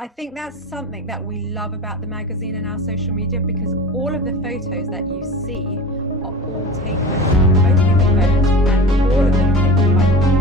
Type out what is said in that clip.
I think that's something that we love about the magazine and our social media, because all of the photos that you see are all taken only with phones, and all of them taken by